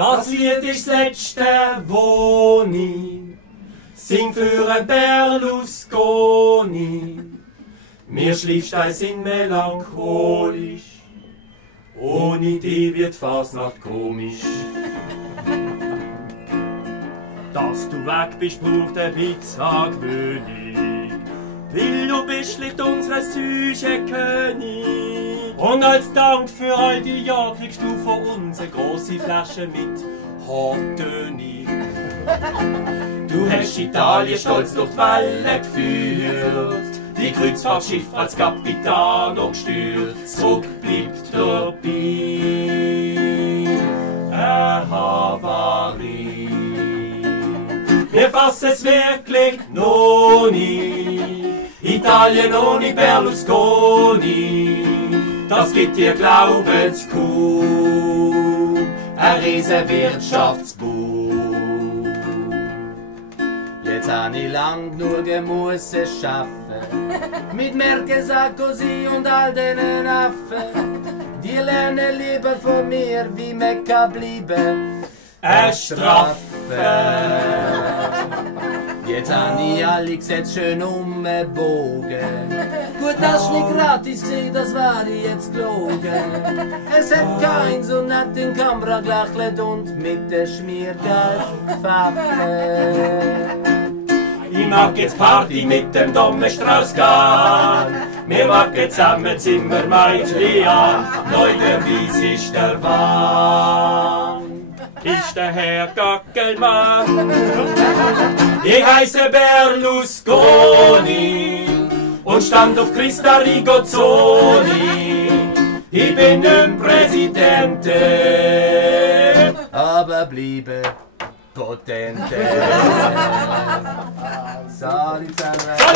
Das Lied ist das letzte, wo ich sing für Berlusconi. Mir schläft ein Sinn melancholisch, ohne dich wird Fasnacht komisch. Dass du weg bist, braucht ein bisschen Gewöhnung, weil du bist schlicht unseres Süße König. Und als Dank für all die Jahre kriegst du von uns eine grosse Flasche mit Hartönig. Du hast Italien stolz durch die Welle geführt, die Kreuzfahrtschiff als Capitano gestürzt. Zurück bleibt dabei eine Havarie. Wir fassen es wirklich noch nie, Italien ohne Berlusconi. Das gibt dir Glaubenskuh, ein riesen Wirtschaftsboom. Jetzt hab ich lang genug müssen schaffen, mit Merkel, Sarkozy und all denen Affen. Die lernen lieber von mir, wie Mekka bleiben, Strafe. Jetzt hab ich alle Gesetze schön umgebogen. Gut, das ist nicht gratis gewesen, das war ich jetzt gelogen. Es hat kein so nett in die Kamera gelächelt und mit der Schmiergeld faffelt. Ich mag jetzt Party mit dem dummen Strauß-Kahn. Wir wacken zusammen Zimmermädchen an. Neuerweise ist der Wahn. Ist der Herr Gackelmann. Ich heiße Berlusconi und stand auf Christa Rigozzoni. Ich bin ein Präsident, aber bleibe Potente. Sorry zusammen.